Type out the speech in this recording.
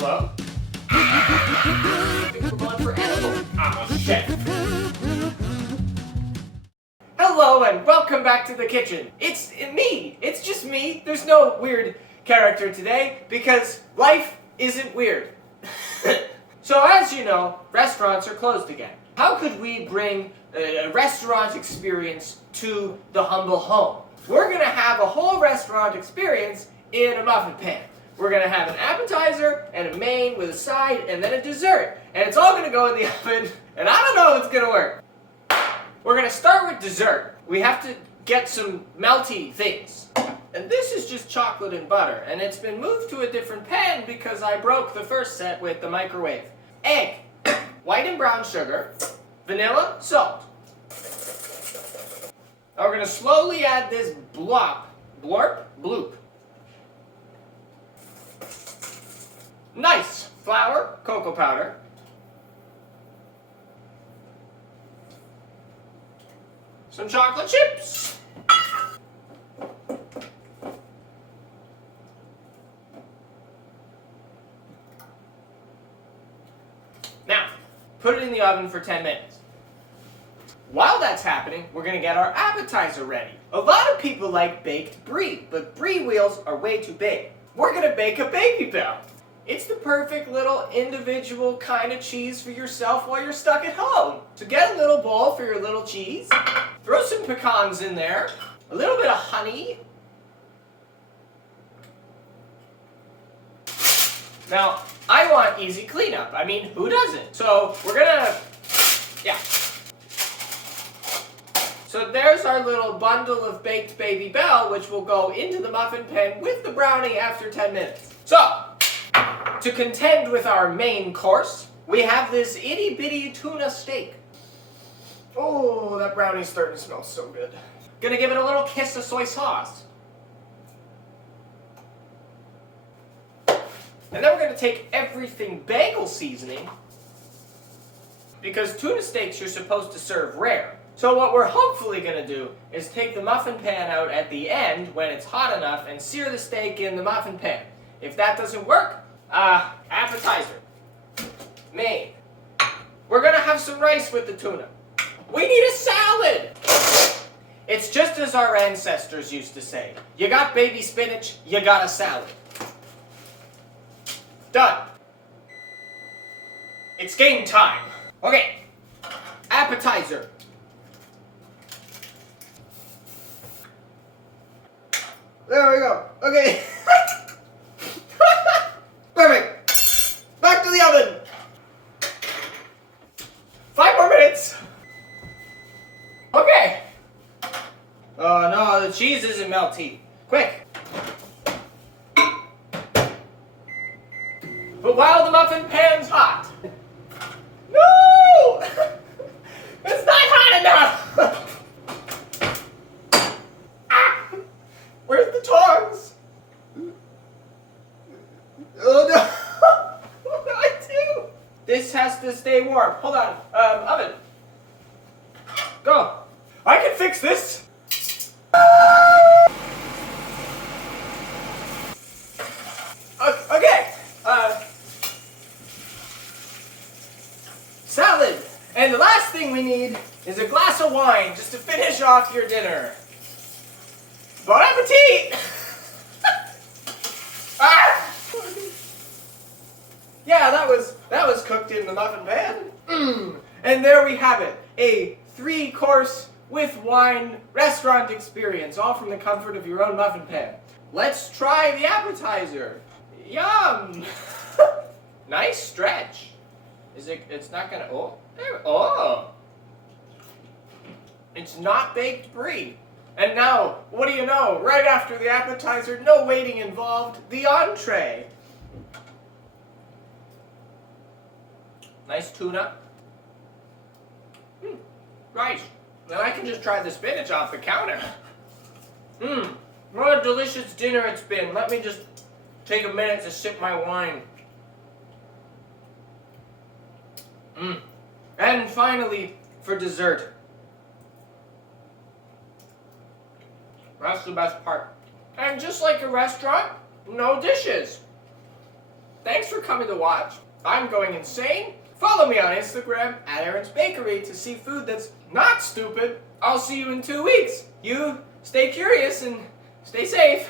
Hello? I think we're going for edible. Ah, shit. Hello and welcome back to the kitchen. It's me. It's just me. There's no weird character today because life isn't weird. So as you know, restaurants are closed again. How could we bring a restaurant experience to the humble home? We're gonna have a whole restaurant experience in a muffin pan. We're gonna have an appetizer and a main with a side and then a dessert. And it's all gonna go in the oven, and I don't know if it's gonna work. We're gonna start with dessert. We have to get some melty things. And this is just chocolate and butter, and it's been moved to a different pan because I broke the first set with the microwave. Egg, white and brown sugar, vanilla, salt. Now we're gonna slowly add this blorp, bloop. Nice, flour, cocoa powder. Some chocolate chips. Now, put it in the oven for 10 minutes. While that's happening, we're gonna get our appetizer ready. A lot of people like baked brie, but brie wheels are way too big. We're gonna bake a baby bell. It's the perfect little individual kind of cheese for yourself while you're stuck at home. So get a little bowl for your little cheese. Throw some pecans in there. A little bit of honey. Now, I want easy cleanup. I mean, who doesn't? So we're gonna, So there's our little bundle of baked baby bell, which will go into the muffin pan with the brownie after 10 minutes. So, to contend with our main course, we have this itty bitty tuna steak. Oh, that brownie's starting to smell so good. Gonna give it a little kiss of soy sauce. And then we're gonna take everything bagel seasoning, because tuna steaks you're supposed to serve rare. So what we're hopefully gonna do is take the muffin pan out at the end when it's hot enough and sear the steak in the muffin pan. If that doesn't work, appetizer. Main. We're gonna have some rice with the tuna. We need a salad! It's just as our ancestors used to say. You got baby spinach, you got a salad. Done. It's game time. Okay. Appetizer. There we go. Okay. Perfect. Back to the oven. 5 more minutes. Okay. Oh no, the cheese isn't melty. Quick. But while the muffin pan's hot. No! It's not hot enough! Where's the tongs? Oh no! What do I do? This has to stay warm. Hold on. Oven. Go. I can fix this. Okay. Salad. And the last thing we need is a glass of wine just to finish off your dinner. Bon appetit! Ah! Yeah, that was cooked in the muffin pan. And there we have it, a 3-course with wine restaurant experience, all from the comfort of your own muffin pan. Let's try the appetizer. Yum! Nice stretch. It's not gonna, oh. It's not baked brie. And now, what do you know? Right after the appetizer, no waiting involved, the entree. Nice tuna. Rice. Then I can just try the spinach off the counter. What a delicious dinner it's been. Let me just take a minute to sip my wine. And finally, for dessert. That's the best part. And just like a restaurant, no dishes. thanks for coming to watch. I'm going insane. Follow me on Instagram at Aaron's Bakery to see food that's not stupid. I'll see you in 2 weeks. You stay curious and stay safe.